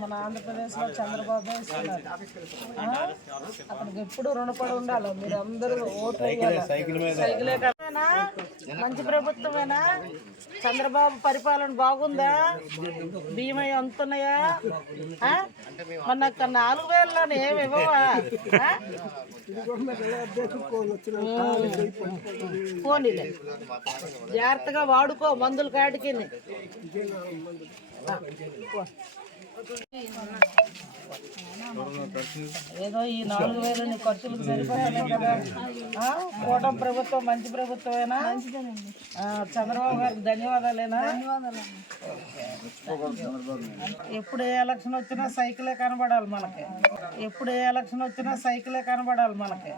మన ఆంధ్రప్రదేశ్లో చంద్రబాబు ఇస్తున్నారు. అతనికి ఎప్పుడు రుణపడి ఉండాలి. మీరు అందరూ ఓట్లు వేయాలి. సైకిలే కదా మంచి ప్రభుత్వమేనా? చంద్రబాబు పరిపాలన బాగుందా? భీమా ఎంతున్నాయా? మన 4,000 ఏమి ఇవ్వవా? పోనీలే, జాగ్రత్తగా వాడుకో మందుల కాడికి. ఏదో ఈ 4,000 నీ ఖర్చులకు సరిపోతాయి కదా. కూటమి ప్రభుత్వం మంచి ప్రభుత్వమేనా? చంద్రబాబు గారికి ధన్యవాదాలేనా? ఎప్పుడు ఏ ఎలక్షన్ వచ్చినా సైకిలే కనబడాలి మనకి. ఎప్పుడు ఏ ఎలక్షన్ వచ్చినా సైకిలే కనబడాలి మనకి.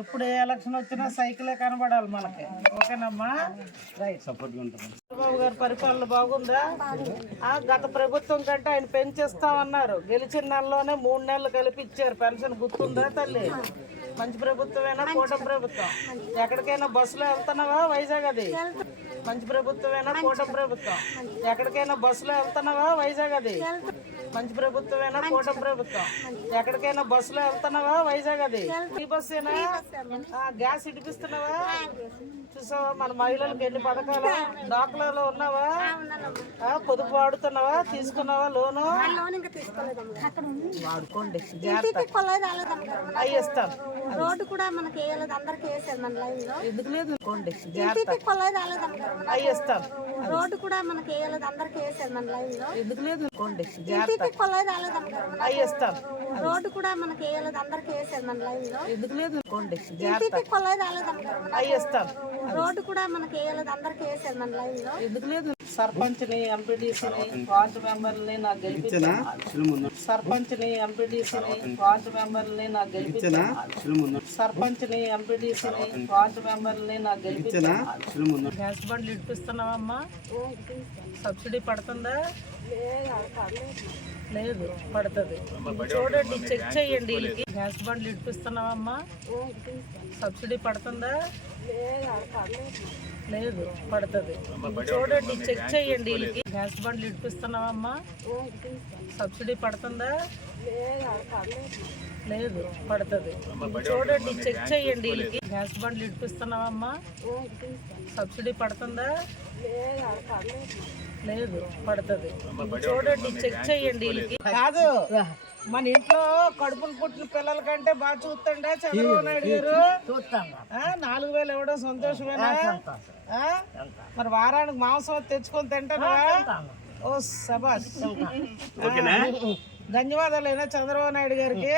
ఎప్పుడు ఏ ఎలక్షన్ వచ్చినా సైకిలే కనబడాలి మనకి. ఓకేనమ్మా, రైట్. చంద్రబాబు గారి పరిపాలన బాగుందా? గత ప్రభుత్వం కంటే ఆయన పెంచేస్తామన్నారు. గెలిచిన నెలలోనే 3 నెలలు కలిపిచ్చారు. పెన్షన్ గుర్తుందా తల్లి? మంచి ప్రభుత్వమేనా? కూటమి ప్రభుత్వం. ఎక్కడికైనా బస్సులో వెళ్తున్నావా? వైజాగ్ అది మంచి ప్రభుత్వమేనా? కూటమి ప్రభుత్వం. ఎక్కడికైనా బస్సులో వెళ్తున్నావా? వైజాగ్ అది మంచి ప్రభుత్వమేనా? కూటమి ప్రభుత్వం. ఎక్కడికైనా బస్సులో వెళ్తున్నావా? వైజాగ్ అది ఈ బస్సేనా? గ్యాస్ ఇడిపిస్తున్నావా? చూసావా మన మహిళలకు ఎన్ని పథకాలు? డాక్టర్లో ఉన్నావా? పొదుపు వాడుతున్నావా? తీసుకున్నావా లోను? వాడుకోండి, అవి ఇస్తాను. రోడ్డు కూడా మనకి వేయలేదు, అందరికి వేసారు మన లైన్ లో. ఎందుకు లేదు? అవి ఇస్తాను. రోడ్డు కూడా మనకి వేయలేదు, అందరికి వేసారు మన లైన్ లో. ఎందుకు లేదు? అవి ఇస్తాను. రోడ్డు కూడా మనకి వేయలేదు, అందరికి వేసారు మన లైన్ లో. ఎందుకు లేదు? అవి ఇస్తాను. రోడ్డు కూడా మనకి వేయలేదు, అందరికి వేసారు మన లైన్ లో. ఎందుకు లేదు? సర్పంచ్ని, ఎంపీటీసీని, వార్డు మెంబర్ని నాకు గెలిపించాను. సర్పంచ్ని, ఎంపీటీసీని, వార్డు మెంబర్ని నాకు గెలిపించాను. సర్పంచ్ని, ఎంపీటీసీని, వార్డు మెంబర్ని నాకు గెలిపించాను. గ్యాస్ బండ్లు ఇప్పిస్తున్నావమ్మా? సబ్సిడీ పడుతుందా? లేదు, పడుతుంది. చూడండి, చెక్ చేయండి. వీళ్ళకి గ్యాస్ బండ్లు ఇప్పిస్తున్నావమ్మా? సబ్సిడీ పడుతుందా? లేదు, పడుతుంది. చూడండి, చెక్ చేయండి. వీళ్ళకి గ్యాస్ బండ్లు ఇప్పిస్తున్నావమ్మా? సబ్సిడీ పడుతుందా? లేదు, పడుతుంది. చూడండి, చెక్ చేయండి. వీళ్ళకి గ్యాస్ బండ్లు ఇప్పిస్తున్నావమ్మా? సబ్సిడీ పడుతుందా? లేదు, పడుతుంది. చూడండి, చెక్ చేయండి. వీళ్ళకి కాదు, మన ఇంట్లో కడుపులు పుట్టిన పిల్లల కంటే బాగా చూస్తుండే చంద్రబాబు నాయుడు గారు. 4,000 ఇవ్వడం సంతోషమేనా? మరి వారానికి మాంసం తెచ్చుకొని తింటారా? ఓ సబాష్, ధన్యవాదాలైనా చంద్రబాబు నాయుడు గారికి.